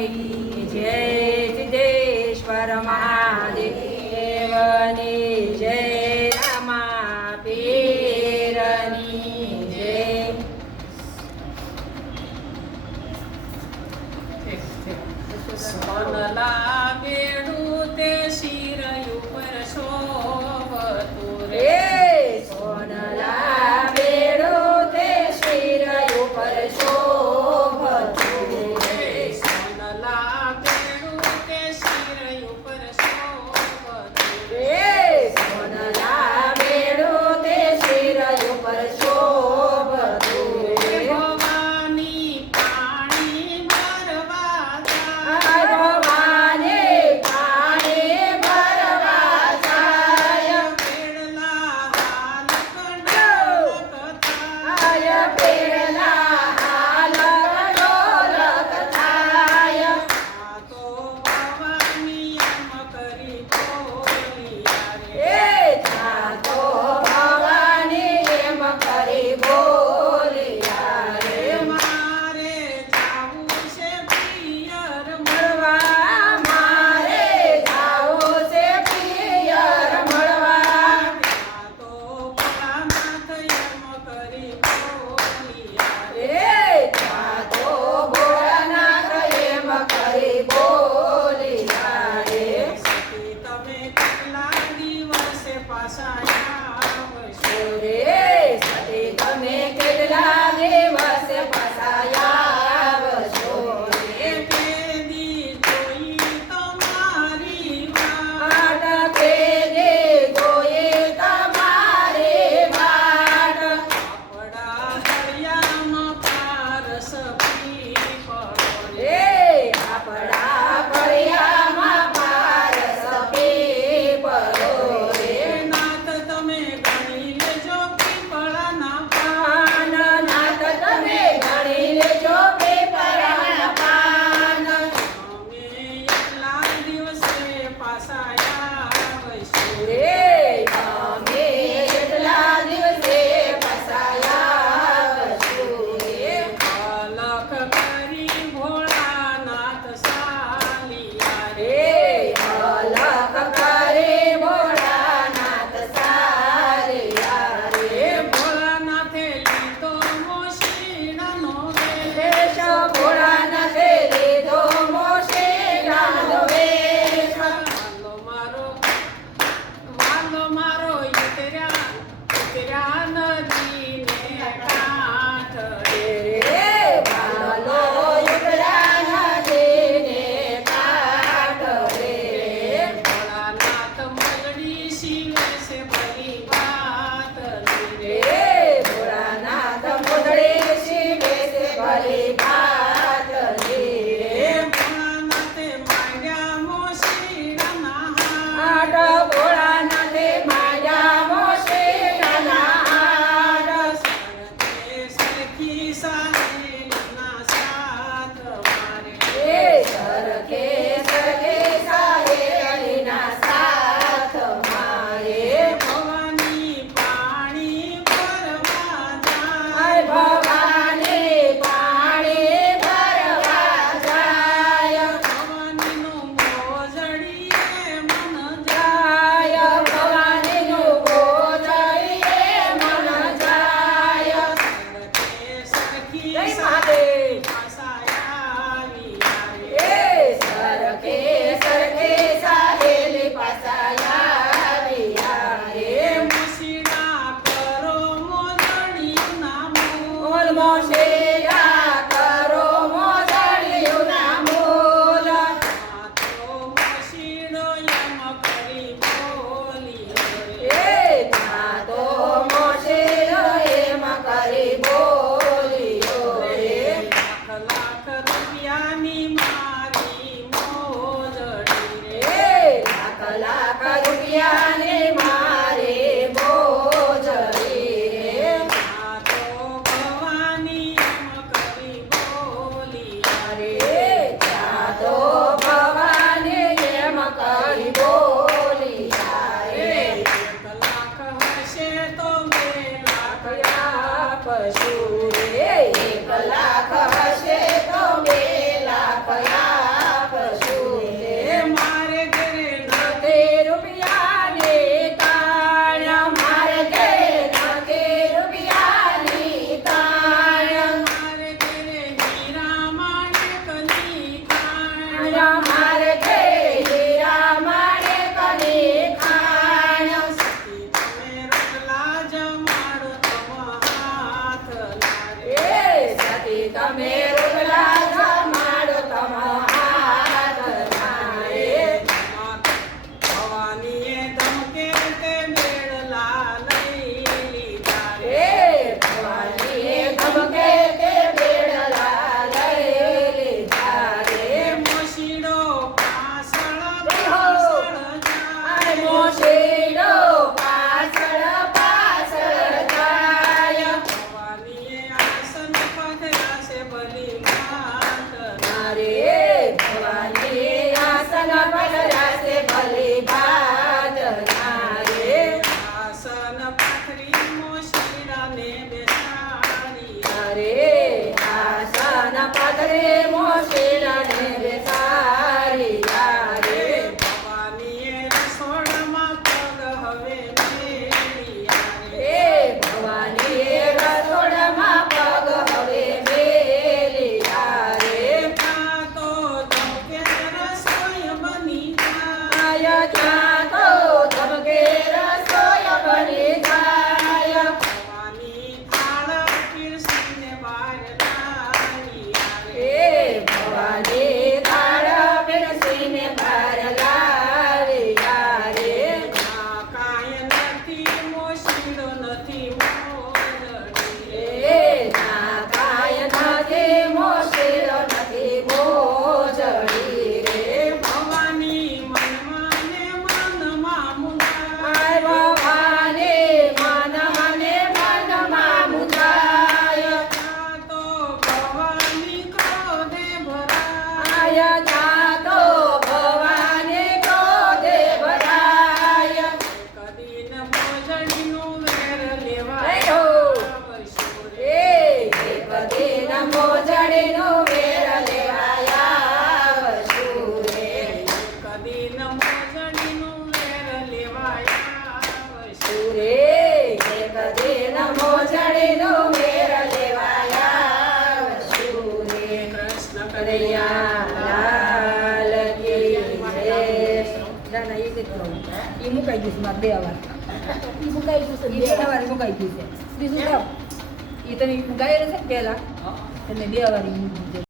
સ્વામી જય સિદ્ધેશ્વર મહાદેવની જય રામા પીરની જય. સોનલા બેડું તે શિર ઉપર શોભતું રે. સોનલા બેડું તે શિર ઉપર શોભતું રે. સોનલા બેડું તે શિર ઉપર શોભતું રે. સોનલા બેડું તે શિર ઉપર શોભતું રે. ભવાની પાણી મારવા ભવાની અમારે તે હીરા માણે કની ખાણ સતી તમે રોટલા જમાડો તમ હાથ લારે એ સતી તમે રોટલા જમાડો તમ હાથ મારે ભવાનીએ ધમકે તે મેળલા લઈ લીધા રે એ ભવાનીએ ધમકે તે બેડલા લઈ લીધા રે મોશીડો પાછળ આય જાય મોશીડો પાછળ પાછળ જાય ભવાનીએ આસન પધર્યા છે ભલી માત મારે ભવાની આસન પધર્યા છે ભલી ભાત નારે આસન પાથરી મોશીડાને બેસાડી અરે આસન પધરે મોશીલાને બેસારી યારે ભવાનીએ રસોડામાં પગ હવે મેલી આવે એ ભવાનીએ રસોડામાં પગ હવે મેલી યારે તો ધમકે રસોઈ બની જાય આય ત્યાં તો ધમકે રસોઈ બની જાય ભવાની થાળ પીરસીને બહાર લાવી આવે એ ભવાની થાળ પીરસીને બહાર લાવી યારે આ કાંઈ નથી મોશીડો નથી મોરડી એ ના કાય નથી મોશીલો નથી મોજડી રે ભવાની મનમાં ને મનમાં મુંજાય આય ભવાની મનમાં મુંજાય તો ભવાની ક્રોધે ભરાય આય જાતો ભવાની ક્રોધે ભરાય કદી ન મોજડીનું વેર લેવા જય હો. આવશો રે. એ કદી ન મોજડીનો વેર લેવાયા વસુરે કદી ન મોજડીનું વેર લેવા આવશો. સુરે કદી ન મોજડીનો વેર લેવાયા વસુરે કૃષ્ણ કનૈયા લાલ કી જય. ના ના એ જ કહું એ મુકાઈ ગયું છે મારે 2 વાર એ મુકાઈ ગયું છે 2 વાર મુકાઈ ગયું છે બીજું કહો એ તમે ગાયેલું છે ને પહેલા એટલે 2 વાર ઈ મૂકી દીધું.